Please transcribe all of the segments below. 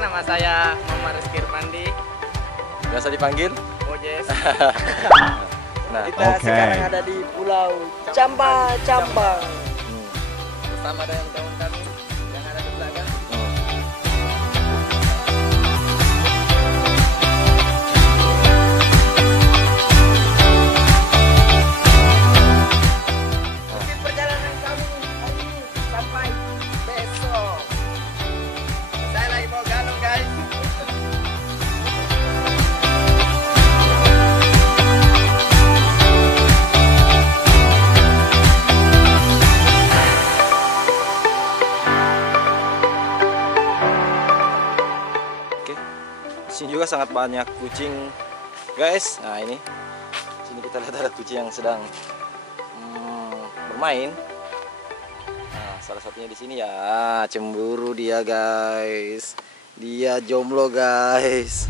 nama saya Muhammad Rizky Irfandi. Biasa dipanggil Mojes. Nah, Kita sekarang ada di Pulau Cambang. Bersama dengan kawan kami yang ada di belakang. Mungkin perjalanan kami hari ini sampai besok. Saya lagi mau galung guys. sini juga sangat banyak kucing, guys. Nah ini, sini kita lihat ada kucing yang sedang bermain. Nah, salah satunya di sini ya, cemburu dia, guys. Dia jomblo, guys.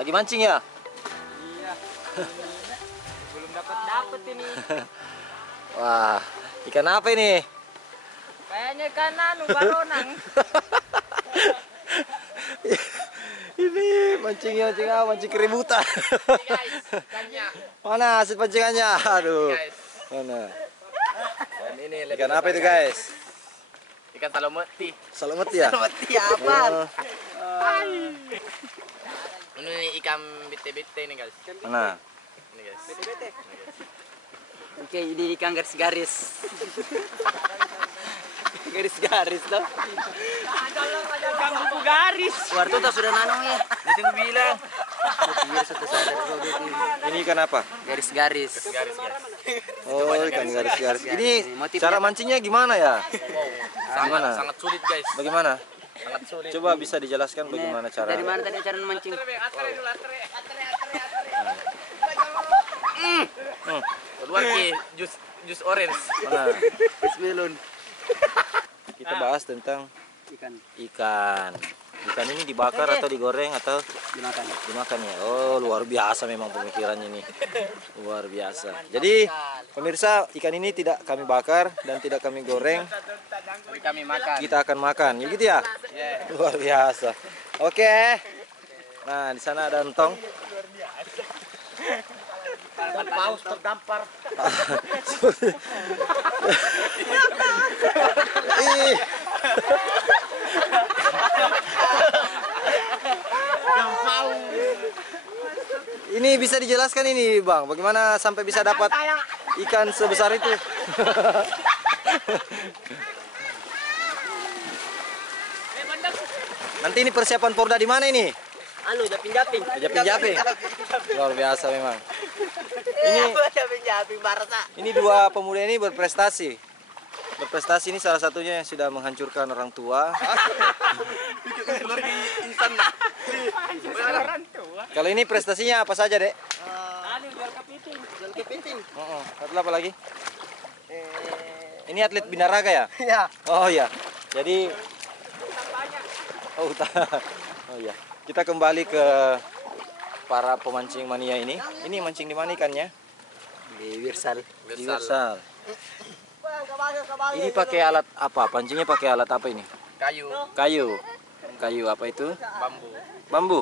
Lagi mancing ya? Iya. Belum dapat ini. Wah, ikan apa ini? Kayaknya ikan baronang. Ini mancingnya mancing apa? Mancing keributan. Guys, ikannya. Mana hasil pancingannya? Aduh. Guys. Mana? Dan ini Ikan apa itu, guys? Ikan salometi. Salometi ya? Seperti apa? Ini ikan bete-bete nih guys. Mana? Ini guys. Oke, ini ikan garis-garis. Garis-garis toh. Ikan buku garis. Warto tak sudah nanong ya. Jadi gue bilang. Ini ikan apa? Garis-garis. Garis guys. Oh, ikan garis-garis. Ini cara mancingnya gimana ya? Gimana? Sangat sulit guys. Bagaimana? Sangat sulit. Coba bisa dijelaskan bagaimana cara? Dari mana tadi cara memancing? Keluar ki jus orange. Mana? Melon. Kita bahas tentang Ikan ikan. Ikan ini dibakar atau digoreng atau dimakan. dimakan ya? Oh, luar biasa memang pemikirannya ini. Luar biasa. Jadi, pemirsa, ikan ini tidak kami bakar dan tidak kami goreng. Tapi kami makan. Kita akan makan. Ya gitu ya? Luar biasa. Oke. Nah, di sana ada entong. Paus terdampar. Ih. Ini bisa dijelaskan ini, Bang, bagaimana sampai bisa dapat ikan sebesar itu? Nanti ini persiapan Porda di mana ini? Anu, japing-japing. Japing-japing. Luar biasa memang. Ini Japing-japing Barca. Ini dua pemuda ini berprestasi. Berprestasi ini salah satunya yang sudah menghancurkan orang tua. Kalau ini prestasinya apa saja, Dek? Jual kepiting. Satu apa lagi? Ini atlet binaraga ya? Iya. Oh iya. Jadi Oh iya. Kita kembali ke para pemancing mania ini. Ini mancing di mana ikannya? Di Wirsal. Di Wirsal. Ini pakai alat apa? Pancingnya pakai alat apa ini? Kayu. Kayu. Kayu apa itu? Bambu. Bambu.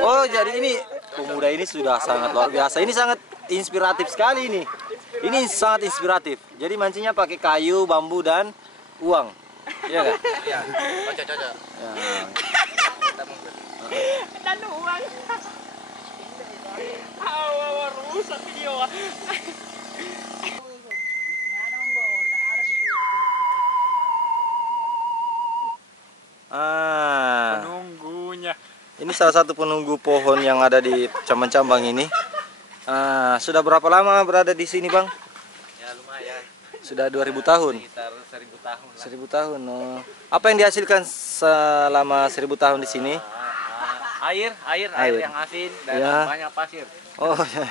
Oh, jadi ini pemuda ini sudah sangat luar biasa. Ini sangat inspiratif sekali ini. Ini sangat inspiratif. Jadi mancingnya pakai kayu, bambu dan uang. Iya kan? Iya. Cocok. Ya. Kita mundur. Dan uang. Rusak video. Penunggunya. Ini salah satu penunggu pohon yang ada di Cambang ini. Sudah berapa lama berada di sini, Bang? Ya lumayan. Sudah 2000 tahun. Sekitar 1000 tahun. 1000 tahun. Oh. Apa yang dihasilkan selama 1000 tahun di sini? Air yang asin dan Ya. banyak pasir. Oh, ya.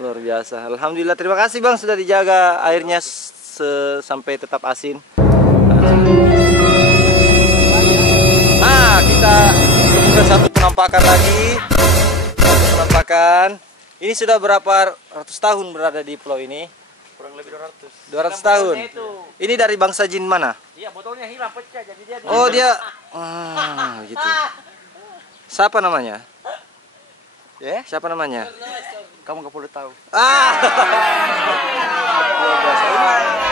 Luar biasa. Alhamdulillah, terima kasih Bang sudah dijaga airnya sampai tetap asin. Kita temukan satu penampakan lagi. Satu penampakan. Ini sudah berapa ratus tahun berada di pulau ini? Kurang lebih 200. 200 tahun. Ini dari bangsa jin mana? Iya, botolnya hilang pecah jadi dia. Oh, dia gitu. Siapa namanya? Ya? Siapa namanya? Kamu gak perlu tahu. Luar biasa.